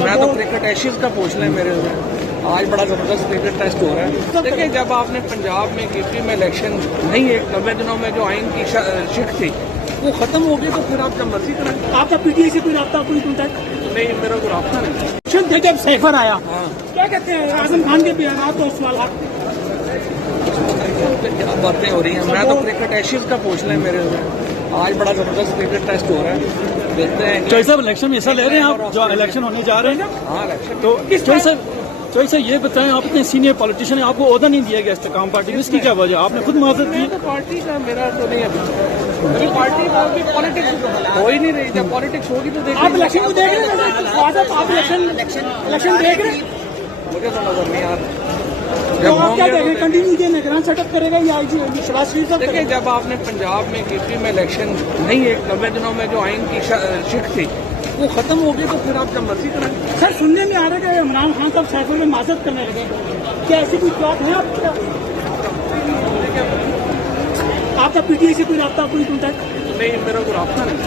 मैं तो cricket Asians का पूछ लें मेरे से। आज बड़ा जबरदस्त क्रिकेट टेस्ट हो रहा है। देखिए, जब आपने पंजाब में केपी में इलेक्शन नहीं, एक 90 दिनों में जो आइन की शिक थी वो खत्म हो गई, तो फिर आप जब मर्जी करें। आपका पीटीआई से कोई रास्ता, कोई कांटेक्ट नहीं, मेरा कोई रास्ता नहीं। शुद्ध जब सैफर आया, हाँ, क्या कहते हैं आजम खान के बयान और सवाल? क्या बातें हो रही हैं। मैं तो क्रिकेट एशियंस का पूछ लें मेरे से। आज बड़ा जबरदस्त क्रिकेट टेस्ट हो रहा है, देखते हैं। चौधरी साहब, इलेक्शन में हिस्सा ले रहे हैं आप, जो इलेक्शन होने जा रहे हैं? हाँ, इलेक्शन तो चौधरी साहब ये बताएं, आप इतने सीनियर पॉलिटिशियन हैं, आपको ओहदा नहीं दिया गया इस्तेकाम पार्टी में, इसकी क्या वजह? आपने खुद माजरत की। तो पार्टी का मेरा तो नहीं है अभी पार्टी का भी पॉलिटिक्स हो ही नहीं रही। जब पॉलिटिक्स होगी तो आप इलेक्शन को देख रहे हैं? आप इलेक्शन देख रहे हैं? मुझे तो नजर नहीं आ रहा। तो आप क्या देख रहे हैं? कंटिन्यू के निगरान सेटअप करेगा या शहबाज शरीफ साहब? देखिए, जब आपने पंजाब में केपी में इलेक्शन नहीं, एक 90 दिनों में जो आइन की शिक थी वो खत्म हो गई, तो फिर आप जब मर्जी करें। सर, सुनने में आ रहा है कि इमरान खान साहब सैफर में माजरत करने लगे, क्या ऐसी कोई बात है आपका पीटीआई से कोई रास्ता, कोई कांटेक्ट? नहीं, मेरा कोई रास्ता नहीं।